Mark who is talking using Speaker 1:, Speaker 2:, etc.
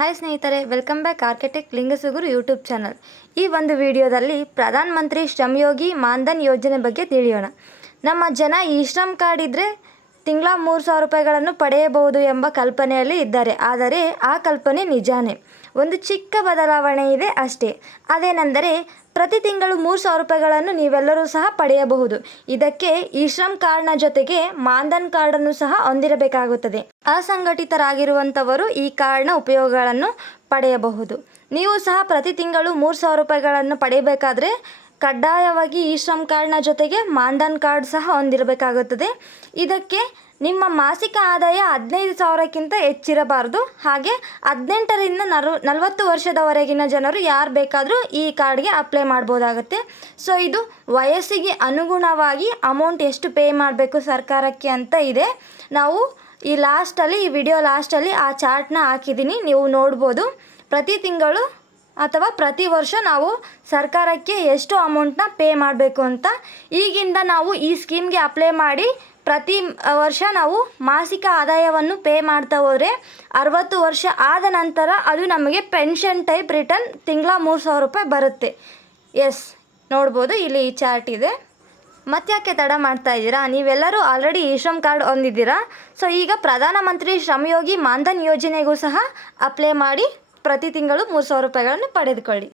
Speaker 1: Hi ಸ್ನೇಹಿತರೆ welcome back architect Lingasugur YouTube channel ಈ ಒಂದು ವಿಡಿಯೋದಲ್ಲಿ ಪ್ರಧಾನ ಮಂತ್ರಿ ಶ್ರಮಯೋಗಿ ಮಾನ್ಧನ್ ಯೋಜನೆ ಬಗ್ಗೆ ತಿಳಿಯೋಣ. ನಮ್ಮ ಜನ ಈ ಶ್ರಮ್ ಕಾರ್ಡ್ ಇದ್ದರೆ ತಿಂಗಳ ಮೂರು ಸಾವಿರ ರೂಪಾಯಿಗಳನ್ನು ಪಡೆಯಬಹುದು ಎಂಬ ಕಲ್ಪನೆಯಲ್ಲಿ ಇದ್ದಾರೆ. ಆದರೆ ಆ ಕಲ್ಪನೆ ನಿಜಾನೇ. ಒಂದು ಚಿಕ್ಕ ಬದಲಾವಣೆ ಇದೆ ಅಷ್ಟೇ. ಅದೇನೆಂದರೆ ಪ್ರತಿ ತಿಂಗಳು ಮೂರು ಸಾವಿರ ರೂಪಾಯಿಗಳನ್ನು ನೀವೆಲ್ಲರೂ ಸಹ ಪಡೆಯಬಹುದು. ಇದಕ್ಕೆ ಈ ಶ್ರಮ್ ಕಾರ್ಡ್ನ ಜೊತೆಗೆ ಮಾನ್ಧನ್ ಕಾರ್ಡನ್ನು ಸಹ ಹೊಂದಿರಬೇಕಾಗುತ್ತದೆ. ಅಸಂಘಟಿತರಾಗಿರುವಂಥವರು ಈ ಕಾರ್ಡ್ನ ಉಪಯೋಗಗಳನ್ನು ಪಡೆಯಬಹುದು. ನೀವು ಸಹ ಪ್ರತಿ ತಿಂಗಳು ಮೂರು ಸಾವಿರ ರೂಪಾಯಿಗಳನ್ನು ಪಡೆಯಬೇಕಾದ್ರೆ ಕಡ್ಡಾಯವಾಗಿ ಈ ಶ್ರಮ್ ಕಾರ್ಡ್ನ ಜೊತೆಗೆ ಮಾನ್ಧನ್ ಕಾರ್ಡ್ ಸಹ ಹೊಂದಿರಬೇಕಾಗುತ್ತದೆ. ಇದಕ್ಕೆ ನಿಮ್ಮ ಮಾಸಿಕ ಆದಾಯ ಹದಿನೈದು ಸಾವಿರಕ್ಕಿಂತ ಹೆಚ್ಚಿರಬಾರ್ದು. ಹಾಗೆ ಹದಿನೆಂಟರಿಂದ ನರು, ನಲವತ್ತು ವರ್ಷದವರೆಗಿನ ಜನರು ಯಾರು ಬೇಕಾದರೂ ಈ ಕಾರ್ಡ್ಗೆ ಅಪ್ಲೈ ಮಾಡ್ಬೋದಾಗುತ್ತೆ. ಸೊ, ಇದು ವಯಸ್ಸಿಗೆ ಅನುಗುಣವಾಗಿ ಅಮೌಂಟ್ ಎಷ್ಟು ಪೇ ಮಾಡಬೇಕು ಸರ್ಕಾರಕ್ಕೆ ಅಂತ ಇದೆ. ನಾವು ಈ ಲಾಸ್ಟಲ್ಲಿ, ಈ ವಿಡಿಯೋ ಲಾಸ್ಟಲ್ಲಿ ಆ ಚಾರ್ಟ್ನ ಹಾಕಿದ್ದೀನಿ, ನೀವು ನೋಡ್ಬೋದು. ಪ್ರತಿ ತಿಂಗಳು ಅಥವಾ ಪ್ರತಿ ವರ್ಷ ನಾವು ಸರ್ಕಾರಕ್ಕೆ ಎಷ್ಟು ಅಮೌಂಟ್ನ ಪೇ ಮಾಡಬೇಕು ಅಂತ. ಈಗಿಂದ ನಾವು ಈ ಸ್ಕೀಮ್ಗೆ ಅಪ್ಲೈ ಮಾಡಿ ಪ್ರತಿ ವರ್ಷ ನಾವು ಮಾಸಿಕ ಆದಾಯವನ್ನು ಪೇ ಮಾಡ್ತಾ ಹೋದರೆ ಅರವತ್ತು ವರ್ಷ ಆದ ನಂತರ ಅದು ನಮಗೆ ಪೆನ್ಷನ್ ಟೈಪ್ ರಿಟರ್ನ್ ತಿಂಗಳ ಮೂರು ಸಾವಿರ ರೂಪಾಯಿ ಬರುತ್ತೆ. ಎಸ್ ನೋಡ್ಬೋದು, ಇಲ್ಲಿ ಈ ಚಾರ್ಟ್ ಇದೆ. ಮತ್ತ್ಯಾಕೆ ತಡ ಮಾಡ್ತಾ ಇದ್ದೀರಾ? ನೀವೆಲ್ಲರೂ ಆಲ್ರೆಡಿ ಈ ಶ್ರಮ್ ಕಾರ್ಡ್ ಹೊಂದಿದ್ದೀರಾ? ಸೊ ಈಗ ಪ್ರಧಾನಮಂತ್ರಿ ಶ್ರಮಯೋಗಿ ಮಾನ್ಧನ್ ಯೋಜನೆಗೂ ಸಹ ಅಪ್ಲೈ ಮಾಡಿ ಪ್ರತಿ ತಿಂಗಳು ಮೂರು ಸಾವಿರ ರೂಪಾಯಿಗಳನ್ನು ಪಡೆದುಕೊಳ್ಳಿ.